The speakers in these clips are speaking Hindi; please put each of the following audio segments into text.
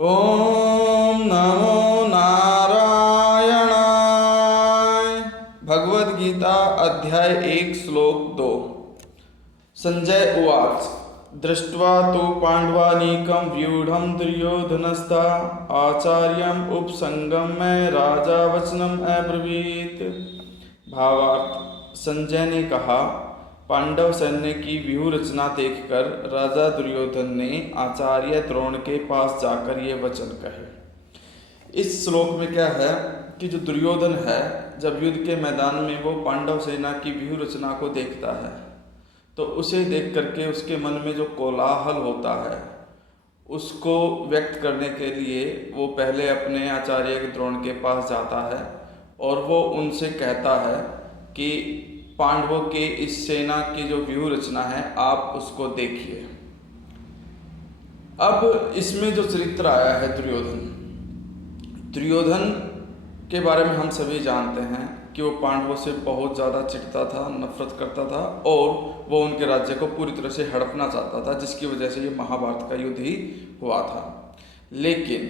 ओम नमो नारायणाय। भगवद गीता अध्याय 1 श्लोक 2। संजय उवाच दृष्ट्वा तु पाण्डवानीकं व्यूढं दुर्योधनस्था आचार्यम् उपसंगम्य राजा वचनम् अब्रवीत्। भावार्थ, संजय ने कहा, पांडव सैन्य की व्यूह रचना देखकर राजा दुर्योधन ने आचार्य द्रोण के पास जाकर ये वचन कहे। इस श्लोक में क्या है कि जो दुर्योधन है, जब युद्ध के मैदान में वो पांडव सेना की व्यूह रचना को देखता है तो उसे देख करके उसके मन में जो कोलाहल होता है उसको व्यक्त करने के लिए वो पहले अपने आचार्य द्रोण के पास जाता है और वो उनसे कहता है कि पांडवों के इस सेना की जो व्यूह रचना है आप उसको देखिए। अब इसमें जो चरित्र आया है दुर्योधन के बारे में हम सभी जानते हैं कि वो पांडवों से बहुत ज़्यादा चिढ़ता था, नफरत करता था और वो उनके राज्य को पूरी तरह से हड़पना चाहता था, जिसकी वजह से ये महाभारत का युद्ध ही हुआ था। लेकिन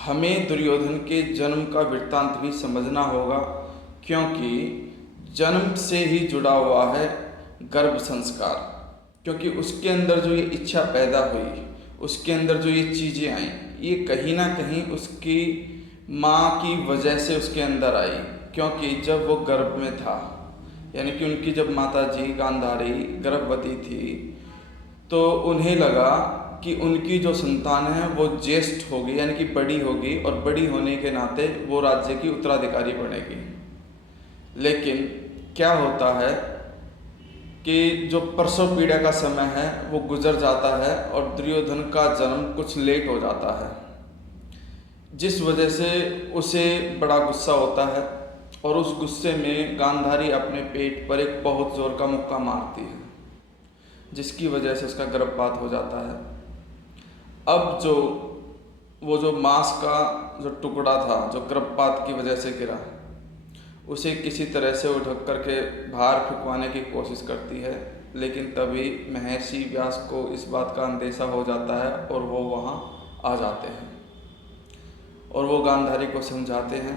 हमें दुर्योधन के जन्म का वृत्तांत भी समझना होगा, क्योंकि जन्म से ही जुड़ा हुआ है गर्भ संस्कार। क्योंकि उसके अंदर जो ये इच्छा पैदा हुई, उसके अंदर जो ये चीज़ें आई, ये कहीं ना कहीं उसकी माँ की वजह से उसके अंदर आई। क्योंकि जब वो गर्भ में था, यानी कि उनकी जब माता जी गांधारी गर्भवती थी, तो उन्हें लगा कि उनकी जो संतान है वो ज्येष्ठ होगी, यानी कि बड़ी होगी, और बड़ी होने के नाते वो राज्य की उत्तराधिकारी बनेगी। लेकिन क्या होता है कि जो प्रसव पीड़ा का समय है वो गुजर जाता है और दुर्योधन का जन्म कुछ लेट हो जाता है, जिस वजह से उसे बड़ा गुस्सा होता है और उस गुस्से में गांधारी अपने पेट पर एक बहुत जोर का मुक्का मारती है, जिसकी वजह से उसका गर्भपात हो जाता है। अब वो जो मांस का जो टुकड़ा था जो गर्भपात की वजह से गिरा, उसे किसी तरह से वो ढक करके बाहर फेंकवाने की कोशिश करती है। लेकिन तभी महर्षि व्यास को इस बात का अंदेशा हो जाता है और वो वहाँ आ जाते हैं और वो गांधारी को समझाते हैं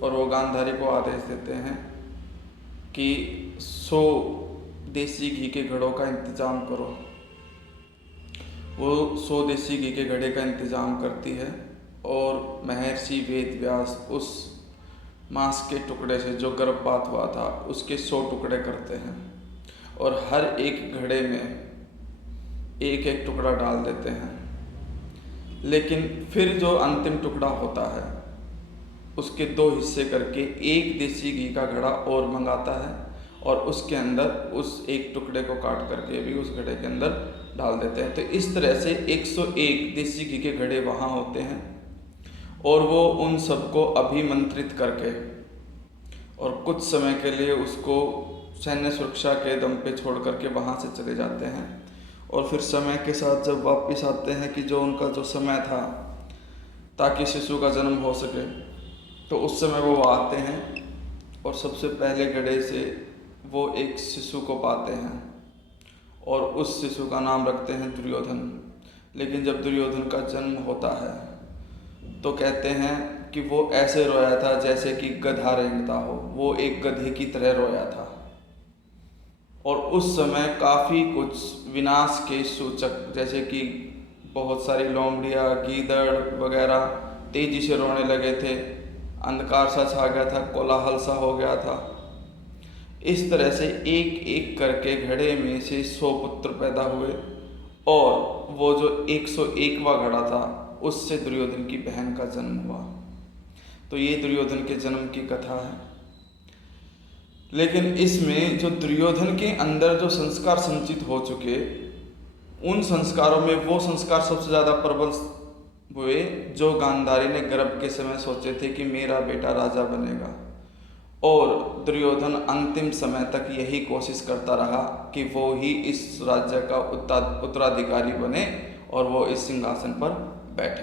और वो गांधारी को आदेश देते हैं कि 100 देसी घी के घड़ों का इंतज़ाम करो। वो 100 देसी घी के घड़े का इंतज़ाम करती है और महर्षि वेद व्यास उस मांस के टुकड़े से जो गर्भपात हुआ था उसके 100 टुकड़े करते हैं और हर एक घड़े में एक एक टुकड़ा डाल देते हैं। लेकिन फिर जो अंतिम टुकड़ा होता है उसके 2 हिस्से करके एक देसी घी का घड़ा और मंगाता है और उसके अंदर उस एक टुकड़े को काट करके भी उस घड़े के अंदर डाल देते हैं। तो इस तरह से 101 देसी घी के घड़े वहाँ होते हैं और वो उन सबको अभिमंत्रित करके और कुछ समय के लिए उसको सैन्य सुरक्षा के दम पे छोड़ करके वहाँ से चले जाते हैं। और फिर समय के साथ जब वापस आते हैं कि जो उनका जो समय था ताकि शिशु का जन्म हो सके, तो उस समय वो आते हैं और सबसे पहले घड़े से वो एक शिशु को पाते हैं और उस शिशु का नाम रखते हैं दुर्योधन। लेकिन जब दुर्योधन का जन्म होता है तो कहते हैं कि वो ऐसे रोया था जैसे कि गधा रेंगता हो, वो एक गधे की तरह रोया था। और उस समय काफ़ी कुछ विनाश के सूचक, जैसे कि बहुत सारी लोमड़ियाँ, गीदड़ वगैरह तेज़ी से रोने लगे थे, अंधकार सा छा गया था, कोलाहल सा हो गया था। इस तरह से एक एक करके घड़े में से 100 पुत्र पैदा हुए और वो जो 101वां घड़ा था उससे दुर्योधन की बहन का जन्म हुआ। तो ये दुर्योधन के जन्म की कथा है। लेकिन इसमें जो दुर्योधन के अंदर जो संस्कार संचित हो चुके, उन संस्कारों में वो संस्कार सबसे ज़्यादा प्रबल हुए जो गांधारी ने गर्भ के समय सोचे थे कि मेरा बेटा राजा बनेगा। और दुर्योधन अंतिम समय तक यही कोशिश करता रहा कि वो ही इस राज्य का उत्तराधिकारी बने और वो इस सिंहासन पर बैठे।